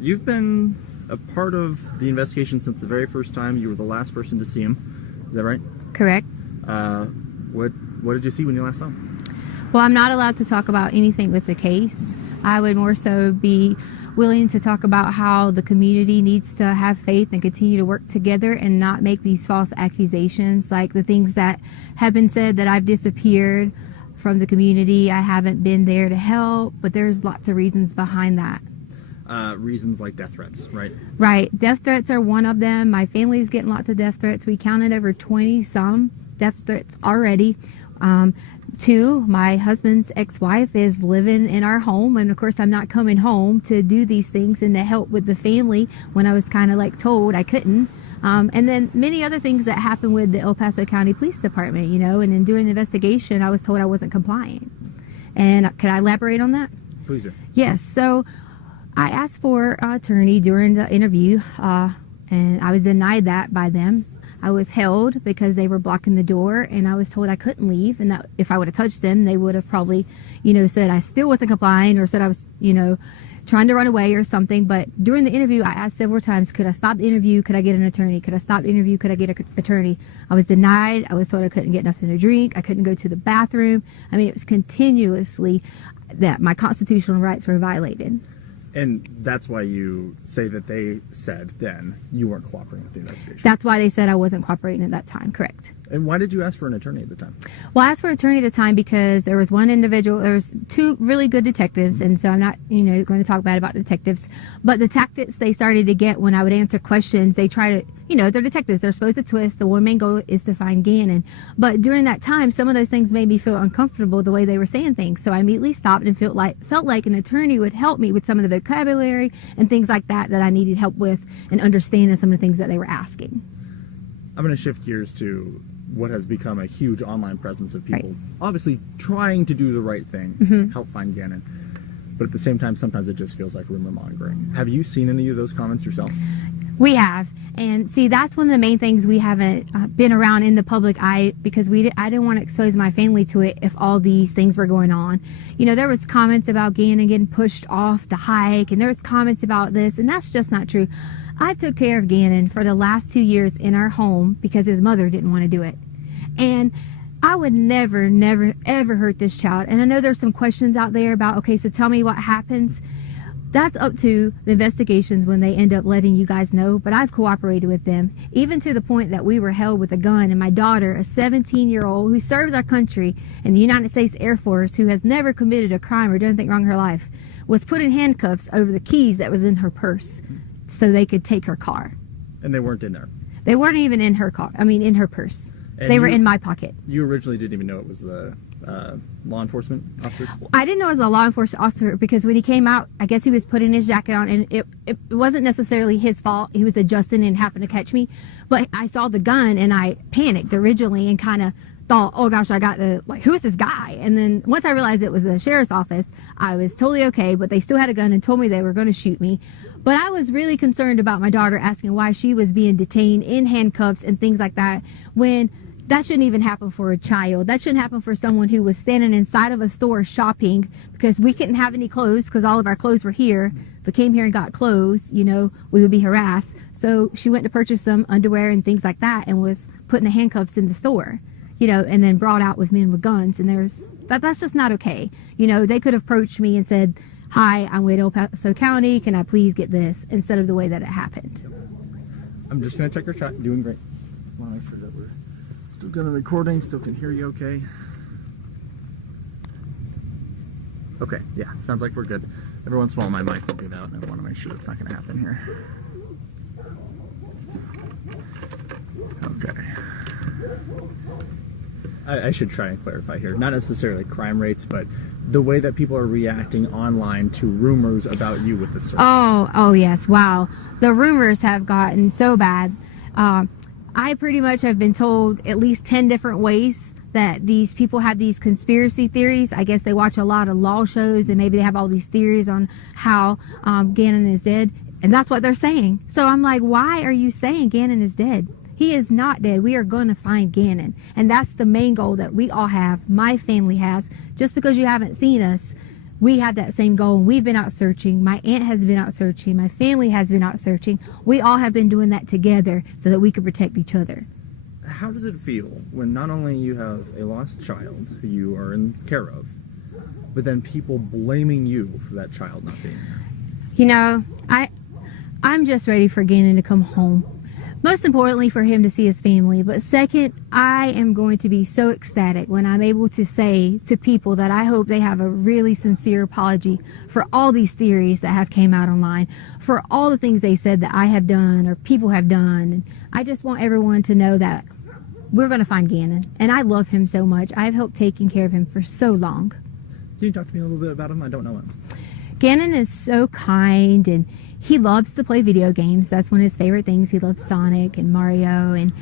You've been a part of the investigation since the very first time. You were the last person to see him. Is that right? Correct. What did you see when you last saw him? Well, I'm not allowed to talk about anything with the case. I would more so be willing to talk about how the community needs to have faith and continue to work together and not make these false accusations, like the things that have been said that I've disappeared from the community. I haven't been there to help, but there's lots of reasons behind that. Reasons like death threats, right? Right. Death threats are one of them. My family's getting lots of death threats. We counted over 20-some death threats already. Two, my husband's ex-wife is living in our home, and of course I'm not coming home to do these things and to help with the family when I was kind of like told I couldn't. And then many other things that happened with the El Paso County Police Department, you know, and in doing the investigation I was told I wasn't compliant. And could I elaborate on that? Please do. Yes. So I asked for an attorney during the interview, and I was denied that by them. I was held because they were blocking the door, and I was told I couldn't leave, and that if I would have touched them, they would have probably, you know, said I still wasn't complying, or said I was, you know, trying to run away or something. But during the interview, I asked several times, could I stop the interview? Could I get an attorney? Could I stop the interview? Could I get an attorney? I was denied. I was told I couldn't get nothing to drink. I couldn't go to the bathroom. I mean, it was continuously that my constitutional rights were violated. And that's why you say that they said then you weren't cooperating with the investigation. That's why they said I wasn't cooperating at that time, correct. And why did you ask for an attorney at the time? Well, I asked for an attorney at the time because there was one individual, there was two really good detectives, and so I'm not, you know, going to talk bad about detectives, but the tactics they started to get when I would answer questions, they try to, you know, they're detectives, they're supposed to twist. The one main goal is to find Gannon. But during that time, some of those things made me feel uncomfortable the way they were saying things. So I immediately stopped and felt like an attorney would help me with some of the vocabulary and things like that I needed help with, and understanding some of the things that they were asking. I'm going to shift gears to what has become a huge online presence of people obviously trying to do the right thing, help find Gannon. But at the same time, sometimes it just feels like rumor mongering. Have you seen any of those comments yourself? We have. And see, that's one of the main things we haven't been around in the public eye, because I didn't want to expose my family to it if all these things were going on. You know, there was comments about Gannon getting pushed off the hike, and there was comments about this, and that's just not true. I took care of Gannon for the last 2 years in our home because his mother didn't want to do it. And I would never, ever hurt this child. And I know there's some questions out there about, okay, so tell me what happens. That's up to the investigations when they end up letting you guys know, but I've cooperated with them, even to the point that we were held with a gun, and my daughter, a 17-year-old who serves our country in the United States Air Force, who has never committed a crime or done anything wrong in her life, was put in handcuffs over the keys that was in her purse so they could take her car. And they weren't in there? They weren't even in her car, I mean in her purse. And they were in my pocket. You originally didn't even know it was the law enforcement officers? I didn't know it was a law enforcement officer because when he came out, I guess he was putting his jacket on, and it wasn't necessarily his fault. He was adjusting and happened to catch me. But I saw the gun and I panicked originally and kind of thought, oh gosh, I got to, like, who's this guy? And then once I realized it was the sheriff's office, I was totally okay, but they still had a gun and told me they were going to shoot me. But I was really concerned about my daughter, asking why she was being detained in handcuffs and things like that, when that shouldn't even happen for a child. That shouldn't happen for someone who was standing inside of a store shopping, because we couldn't have any clothes because all of our clothes were here. If we came here and got clothes, you know, we would be harassed. So she went to purchase some underwear and things like that and was put in the handcuffs in the store, you know, and then brought out with men with guns. And that's just not okay. You know, they could have approached me and said, hi, I'm with El Paso County, can I please get this, instead of the way that it happened. I'm just going to check your shot. Doing great. Well, make sure that we're still got a recording, still can hear you okay. Okay, yeah, sounds like we're good. Every once in a while my mic will give out, and I want to make sure that's not going to happen here. Okay. I should try and clarify here. Not necessarily crime rates, but the way that people are reacting online to rumors about you with the search. Oh yes, wow. The rumors have gotten so bad. I pretty much have been told at least 10 different ways that these people have these conspiracy theories. I guess they watch a lot of law shows and maybe they have all these theories on how Gannon is dead. And that's what they're saying. So I'm like, why are you saying Gannon is dead? He is not dead. We are going to find Gannon. And that's the main goal that we all have, my family has. Just because you haven't seen us, we have that same goal, and we've been out searching. My aunt has been out searching. My family has been out searching. We all have been doing that together so that we could protect each other. How does it feel when not only you have a lost child who you are in care of, but then people blaming you for that child not being there? You know, I'm just ready for Gannon to come home. Most importantly, for him to see his family. But second, I am going to be so ecstatic when I'm able to say to people that I hope they have a really sincere apology for all these theories that have came out online, for all the things they said that I have done or people have done. And I just want everyone to know that we're going to find Gannon. And I love him so much. I've helped taking care of him for so long. Can you talk to me a little bit about him? I don't know him. Gannon is so kind, and he loves to play video games. That's one of his favorite things. He loves Sonic and Mario, and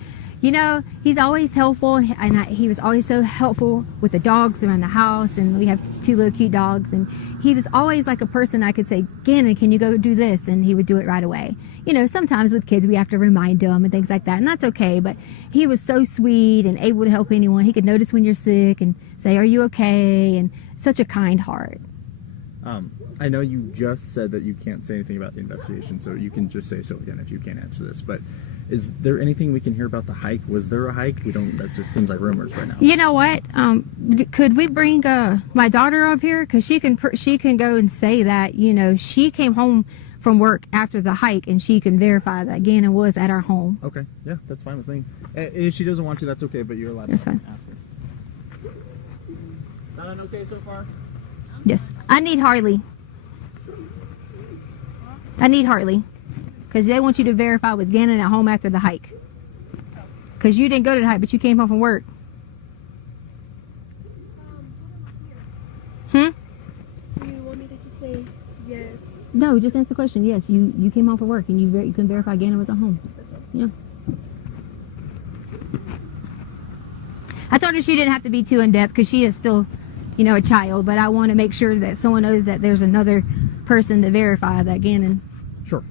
you know, he's always helpful, and he was always so helpful with the dogs around the house, and we have 2 little cute dogs, and he was always like a person I could say, Gannon, can you go do this? And he would do it right away. You know, sometimes with kids we have to remind them and things like that, and that's okay, but he was so sweet and able to help anyone. He could notice when you're sick and say, are you okay? And such a kind heart. I know you just said that you can't say anything about the investigation, so you can just say so again if you can't answer this, but is there anything we can hear about the hike? Was there a hike? That just seems like rumors right now. You know what? Could we bring my daughter up here? Because she can go and say that, you know, she came home from work after the hike, and she can verify that Gannon was at our home. Okay, yeah, that's fine with me. If she doesn't want to, that's okay, but you're allowed to ask her. Sound okay so far? Yes. I need Harley. Because they want you to verify was Gannon at home after the hike. Because you didn't go to the hike, but you came home from work. Do you want me to just say yes? No, just answer the question. Yes, you came home from work, and you can verify Gannon was at home. Yeah. I told her she didn't have to be too in-depth because she is still, you know, a child, but I want to make sure that someone knows that there's another person to verify that Gannon. Sure.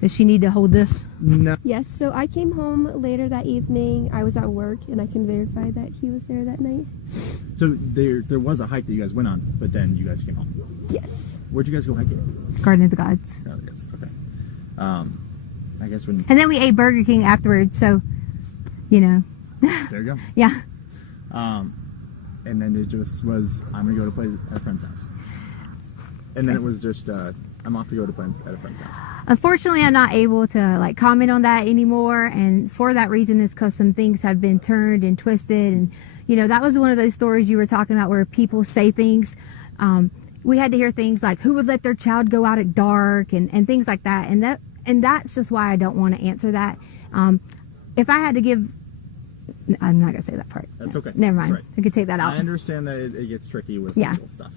Does she need to hold this? No. Yes, so I came home later that evening. I was at work, and I can verify that he was there that night. So there was a hike that you guys went on, but then you guys came home. Yes. Where'd you guys go hiking? Garden of the Gods. Oh, yes. Okay. I guess when... And then we ate Burger King afterwards, so, you know. There you go. Yeah. And then it just was, I'm going to go to play at a friend's house. And then it was just, I'm off to go to play at a friend's house. Unfortunately, I'm not able to like comment on that anymore, and for that reason is because some things have been turned and twisted, and you know, that was one of those stories you were talking about where people say things. We had to hear things like who would let their child go out at dark and things like that, and that's just why I don't want to answer that. If I had to give, I'm not gonna say that part. That's okay. Never mind. That's right. I could take that out. I understand that it gets tricky with Yeah. legal stuff.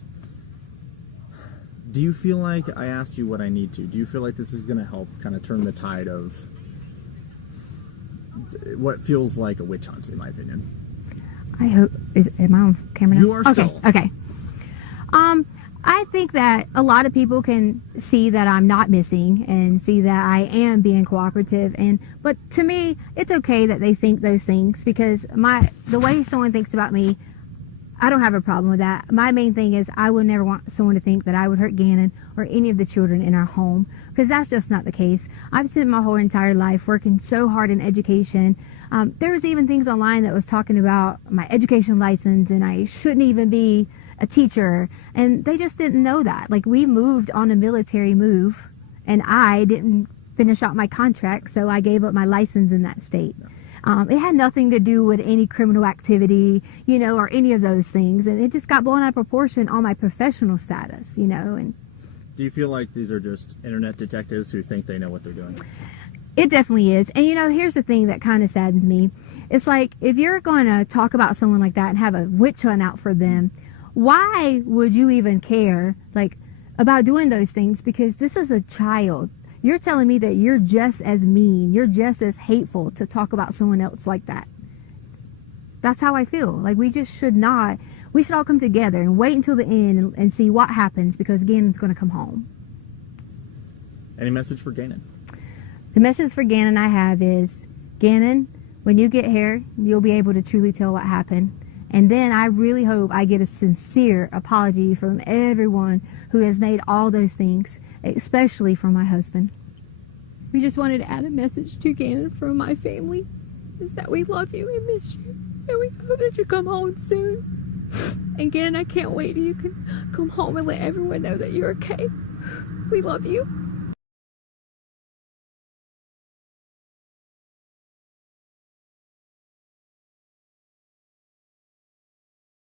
Do you feel like I asked you what I need to? Do you feel like this is going to help kind of turn the tide of what feels like a witch hunt, in my opinion? I hope. Am I on camera now? You are okay. still. Okay. I think that a lot of people can see that I'm not missing and see that I am being cooperative, but to me, it's okay that they think those things because the way someone thinks about me, I don't have a problem with that. My main thing is I would never want someone to think that I would hurt Gannon or any of the children in our home, because that's just not the case. I've spent my whole entire life working so hard in education. There was even things online that was talking about my education license and I shouldn't even be a teacher, and they just didn't know that. Like, we moved on a military move and I didn't finish out my contract, so I gave up my license in that state. It had nothing to do with any criminal activity, you know, or any of those things. And it just got blown out of proportion on my professional status, you know. And do you feel like these are just internet detectives who think they know what they're doing? It definitely is. And, you know, here's the thing that kind of saddens me. It's like, if you're going to talk about someone like that and have a witch hunt out for them, why would you even care, like, about doing those things? Because this is a child. You're telling me that you're just as mean, you're just as hateful to talk about someone else like that. That's how I feel. Like, we just should not. We should all come together and wait until the end and see what happens, because Gannon's going to come home. Any message for Gannon? The message for Gannon I have is, Gannon, when you get here, you'll be able to truly tell what happened. And then I really hope I get a sincere apology from everyone who has made all those things, especially from my husband. We just wanted to add a message to Gannon from my family, is that we love you and miss you, and we hope that you come home soon. And Gannon, I can't wait till you can come home and let everyone know that you're okay. We love you.